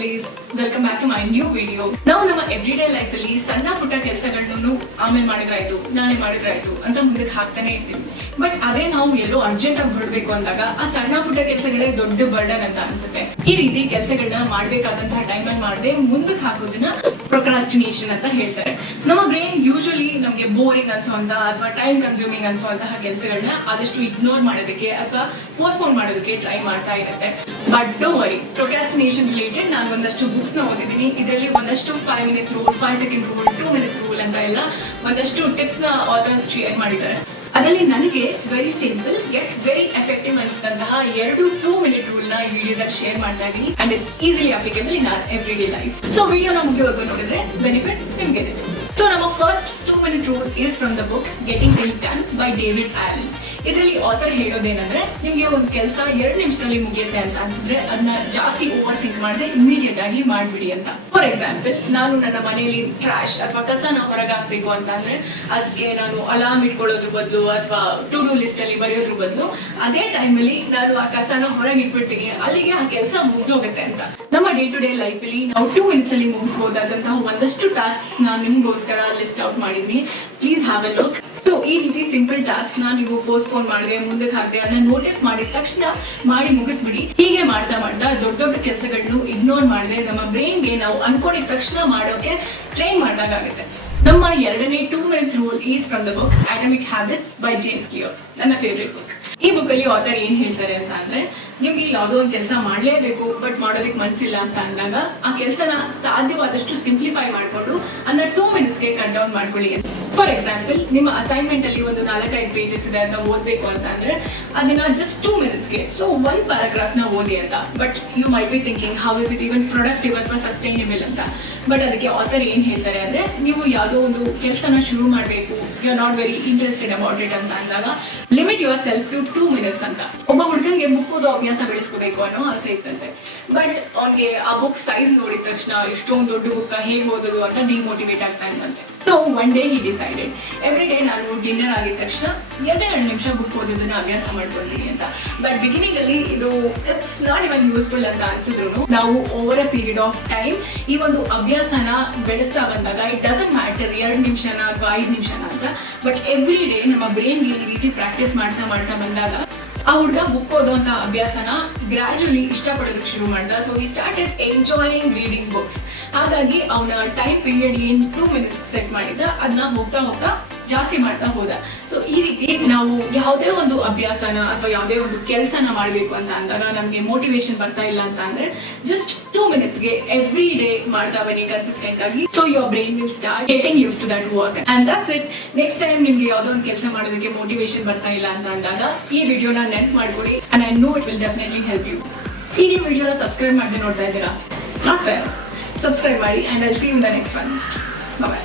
ಲವ್ಲೀಸ್, welcome back to my new video. ನಾವು ನಮ್ಮ everyday life ಅಲ್ಲಿ ಸಣ್ಣ ಪುಟ್ಟ ಕೆಲಸಗಳನ್ನು ಆಮೇಲೆ ಮಾಡಿದ್ರಾಯ್ತು, ನಾಳೆ ಮಾಡಿದ್ರಾಯ್ತು ಅಂತ ಮುಂದಕ್ಕೆ ಹಾಕ್ತಾನೆ ಇರ್ತೀವಿ. ಬಟ್ ಅದೇ ನಾವು ಎಲ್ಲೋ ಅರ್ಜೆಂಟ್ ಆಗಿ ಹೊರಡ್ಬೇಕು ಅಂದಾಗ ಆ ಸಣ್ಣ ಪುಟ್ಟ ಕೆಲಸಗಳೇ ದೊಡ್ಡ ಬರ್ಡನ್ ಅಂತ ಅನ್ಸುತ್ತೆ. ಈ ರೀತಿ ಕೆಲಸಗಳನ್ನ ಮಾಡ್ಬೇಕಾದಂತಹ ಟೈಮಲ್ಲಿ ಮಾಡದೆ ಮುಂದಕ್ಕೆ ಹಾಕೋದನ್ನ ಪ್ರೊಕ್ರಾಸ್ಟಿನೇಷನ್ ಅಂತ ಹೇಳ್ತಾರೆ. ನಮ್ಮ ಬ್ರೈನ್ ಯೂಶುವಲಿ ನಮಗೆ ಬೋರಿಂಗ್ ಅನ್ಸುವಂತ ಅಥವಾ ಟೈಮ್ ಕನ್ಸ್ಯೂಮಿಂಗ್ ಅನ್ಸುವಂತಹ ಕೆಲಸಗಳನ್ನ ಆದಷ್ಟು ಇಗ್ನೋರ್ ಮಾಡೋದಕ್ಕೆ ಅಥವಾ ಪೋಸ್ಟ್ಪೋನ್ ಮಾಡೋದಕ್ಕೆ ಟ್ರೈ ಮಾಡ್ತಾ ಇರುತ್ತೆ. But don't worry, procrastination related ನಾನು ಒಂದಷ್ಟು ಬುಕ್ಸ್ ನ ಓದಿದ್ದೀನಿ. ಇದರಲ್ಲಿ ಒಂದಷ್ಟು 5 minutes rule, 5 second rule, 2 minutes rule ಅಂತ ಎಲ್ಲ ಒಂದಷ್ಟು ಟಿಪ್ಸ್ ನ ಆಥರ್ಸ್ ಶೇರ್ ಮಾಡಿದ್ದಾರೆ. ಅದರಲ್ಲಿ ನನಗೆ very simple yet very effective ಅನಿಸಿದಂತಹ 2 minute ರೂಲ್ ನ ಈ ವಿಡಿಯೋದಲ್ಲಿ ಶೇರ್ ಮಾಡ್ತಾ ಇದ್ದೀನಿ. And it's easily applicable in our everyday life. So ವಿಡಿಯೋನ ಮುಗಿಯೋವರೆಗೂ ನೋಡಿದ್ರೆ ಬೆನಿಫಿಟ್ ನಿಮ್ಗೆ ಇದೆ. ಸೊ ನಮ್ಮ first 2 minute rule is from the book getting things done by David Allen. ಇದರಲ್ಲಿ ಆಥರ್ ಹೇಳೋದೇನಂದ್ರೆ, ನಿಮ್ಗೆ ಒಂದು ಕೆಲಸ 2 ನಿಮಿಷದಲ್ಲಿ ಮುಗಿಯುತ್ತೆ ಅಂತ ಅನ್ಸಿದ್ರೆ ಅದನ್ನ ಜಾಸ್ತಿ ಓವರ್ ಥಿಂಕ್ ಮಾಡದೆ ಇಮಿಡಿಯೇಟ್ ಆಗಿ ಮಾಡ್ಬಿಡಿ ಅಂತ. ಫಾರ್ ಎಕ್ಸಾಂಪಲ್, ನಾನು ನನ್ನ ಮನೆಯಲ್ಲಿ ಟ್ರಾಶ್ ಅಥವಾ ಕಸನ ಹೊರಗೆ ಹಾಕ್ಬೇಕು ಅಂತ ಅಂದ್ರೆ ಅದಕ್ಕೆ ನಾನು ಅಲಾರ್ಮ್ ಇಟ್ಕೊಳ್ಳೋದ್ರ ಬದಲು ಅಥವಾ ಟು ಡೂ ಲಿಸ್ಟ್ ಅಲ್ಲಿ ಬರೆಯೋದ್ರ ಬದಲು ಅದೇ ಟೈಮಲ್ಲಿ ನಾನು ಆ ಕಸನ ಹೊರಗೆ ಇಟ್ಬಿಡ್ತೀನಿ, ಅಲ್ಲಿಗೆ ಆ ಕೆಲಸ ಮುಗ್ದೋಗುತ್ತೆ ಅಂತ. ನಮ್ಮ ಡೇ ಟು ಡೇ ಲೈಫ್ ಅಲ್ಲಿ ನಾವು 2 minutes ಅಲ್ಲಿ ಮುಗಿಸಬಹುದಾದಂತಹ ಒಂದಷ್ಟು ಟಾಸ್ಕ್ ನ ನಿಮ್ಗೋಸ್ಕರ ಲಿಸ್ಟ್ ಔಟ್ ಮಾಡಿದ್ವಿ. Please have A look. So ಈ ರೀತಿ ಸಿಂಪಲ್ ಟಾಸ್ಕ್ ನ ನೀವು ಪೋಸ್ಟ್ಪೋನ್ ಮಾಡದೆ ಮುಂದಕ್ಕೆ ಹಾಕದೆ ಅದನ್ನ ನೋಟಿಸ್ ಮಾಡಿದ ತಕ್ಷಣ ಮಾಡಿ ಮುಗಿಸ್ಬಿಡಿ. ಹೀಗೆ ಮಾಡ್ತಾ ಮಾಡ್ತಾ ದೊಡ್ಡ ದೊಡ್ಡ ಕೆಲಸಗಳನ್ನು ಇಗ್ನೋರ್ ಮಾಡದೆ ನಮ್ಮ ಬ್ರೈನ್ಗೆ ನಾವು ಅನ್ಕೊಂಡಿದ ತಕ್ಷಣ ಮಾಡೋಕೆ ಟ್ರೈನ್ ಮಾಡಿದಾಗುತ್ತೆ. ನಮ್ಮ 2 minutes rule is from the book atomic habits by James clear, ನನ್ನ ಫೇವ್ರೆಟ್ ಬುಕ್. ಈ ಬುಕ್ ಅಲ್ಲಿ ಆಥರ್ ಏನ್ ಹೇಳ್ತಾರೆ ಅಂತ ಅಂದ್ರೆ, ನಿಮ್ಗೆ ಯಾವುದೋ ಒಂದು ಕೆಲಸ ಮಾಡ್ಲೇಬೇಕು ಬಟ್ ಮಾಡೋದಕ್ಕೆ ಮನ್ಸಿಲ್ಲ ಅಂತ ಅಂದಾಗ ಆ ಕೆಲಸನ ಸಾಧ್ಯವಾದಷ್ಟು ಸಿಂಪ್ಲಿಫೈ ಮಾಡ್ಕೊಂಡು ಅದನ್ನ 2 minutesಗೆ ಕಟ್ ಡೌನ್ ಮಾಡ್ಕೊಳ್ಳಿ. ಫಾರ್ ಎಕ್ಸಾಂಪಲ್, ನಿಮ್ಮ ಅಸೈನ್ಮೆಂಟ್ ಅಲ್ಲಿ ಒಂದು 4-5 pages ಇದೆ, ಅದನ್ನ ಓದ್ಬೇಕು ಅಂತ ಅಂದ್ರೆ ಅದನ್ನ ಜಸ್ಟ್ 2 minutesಗೆ ಸೊ 1 paragraph ನ ಓದಿ ಅಂತ. But you might be thinking, how is it even productive ಅಥವಾ ಸಸ್ಟೈನೇಬಲ್ ಅಂತ. ಬಟ್ ಅದಕ್ಕೆ ಆಥರ್ ಏನ್ ಹೇಳ್ತಾರೆ ಅಂದ್ರೆ, ನೀವು ಯಾವುದೋ ಒಂದು ಕೆಲಸನ ಶುರು ಮಾಡಬೇಕು, you are not very interested about it ಅಂತ ಅಂದಾಗ limit yourself to 2 minutes ಅಂತ. ಒಬ್ಬ ಹುಡುಗಂಗೆ ಬುಕ್ ಓದೋ ಅಭ್ಯಾಸ ಬೆಳೆಸ್ಕೋಬೇಕು ಅನ್ನೋ ಆಸೆ ಇತ್ತಂತೆ. ಬಟ್ ಅವ್ನಿಗೆ ಆ ಬುಕ್ ಸೈಜ್ ನೋಡಿದ ತಕ್ಷಣ ಇಷ್ಟೊಂದು ದೊಡ್ಡ ಬುಕ್ ಹೇಗೆ ಓದೋದು ಅಂತ ಡಿಮೋಟಿವೇಟ್ ಆಗ್ತಾ ಇದ್ದಂತೆ. So one day he decided, every day ನಾನು ಡಿನ್ನರ್ ಆಗಿದ ತಕ್ಷಣ 2 ನಿಮಿಷ ಬುಕ್ ಓದೋದನ್ನ ಅಭ್ಯಾಸ ಮಾಡ್ಕೊಳ್ತೀನಿ ಅಂತ. ಬಟ್ ಬಿಗಿನಿಂಗ್ ಅಲ್ಲಿ ಇದು ಇಟ್ಸ್ ನಾಟ್ ಇವನ್ ಯೂಸ್ಫುಲ್ ಅಂತ ಅನ್ಸಿದ್ರು, ನಾವು over a period of time ಈ ಒಂದು ಅಭ್ಯಾಸನ ಬೆಳೆಸ್ತಾ ಬಂದಾಗ ಇಟ್ ಡಸಂಟ್ ಮ್ಯಾಟರ್ 2 ನಿಮಿಷನ ಅಥವಾ 5 ನಿಮಿಷನ ಅಂತ, ಬಟ್ ಎವ್ರಿ ಡೇ ನಮ್ಮ ಬ್ರೈನ್ಗೆ ಈ ರೀತಿ ಪ್ರಾಕ್ಟೀಸ್ ಮಾಡ್ತಾ ಬಂದಾಗ ಆ ಹುಡುಗ ಬುಕ್ ಓದುವಂತ ಅಭ್ಯಾಸನ ಗ್ರಾಜುಲಿ ಇಷ್ಟಪಡೋದಕ್ಕೆ ಶುರು ಮಾಡ್ದ. So he started enjoying reading books. ಹಾಗಾಗಿ ಅವನ ಟೈಮ್ ಪೀರಿಯಡ್ ಏನ್ 2 minutes ಸೆಟ್ ಮಾಡಿದ್ದ ಅದನ್ನ ಹೋಗ್ತಾ ಜಾಸ್ತಿ ಮಾಡ್ತಾ ಹೋದ. ಸೊ ಈ ರೀತಿ ನಾವು ಯಾವುದೇ ಒಂದು ಅಭ್ಯಾಸನ ಅಥವಾ ಯಾವುದೇ ಒಂದು ಕೆಲಸನ ಮಾಡಬೇಕು ಅಂತ ಅಂದಾಗ ನಮ್ಗೆ ಮೋಟಿವೇಶನ್ ಬರ್ತಾ ಇಲ್ಲ ಅಂತ ಅಂದ್ರೆ ಜಸ್ಟ್ 2 minutesಗೆ ಎವ್ರಿ ಡೇ ಮಾಡ್ತಾ ಬನ್ನಿ ಕನ್ಸಿಸ್ಟೆಂಟ್ ಆಗಿ. So your brain will start getting use to that work and that's it. Next time ನಿಮ್ಗೆ ಯಾವುದೋ ಒಂದು ಕೆಲಸ ಮಾಡೋದಕ್ಕೆ ಮೋಟಿವೇಶನ್ ಬರ್ತಾ ಇಲ್ಲ ಅಂತ ಅಂದಾಗ ಈ ವಿಡಿಯೋನ ನೆನ್ಪು ಮಾಡ್ಕೊಡಿ. And I know it will definitely help you. ಈ ನೀವು ವಿಡಿಯೋನ ಸಬ್ಸ್ಕ್ರೈಬ್ ಮಾಡದೆ ನೋಡ್ತಾ ಇದ್ದೀರಾ? Not fair. ಸಬ್ಸ್ಕ್ರೈಬ್ ಮಾಡಿ and I will see you in the next one. Bye.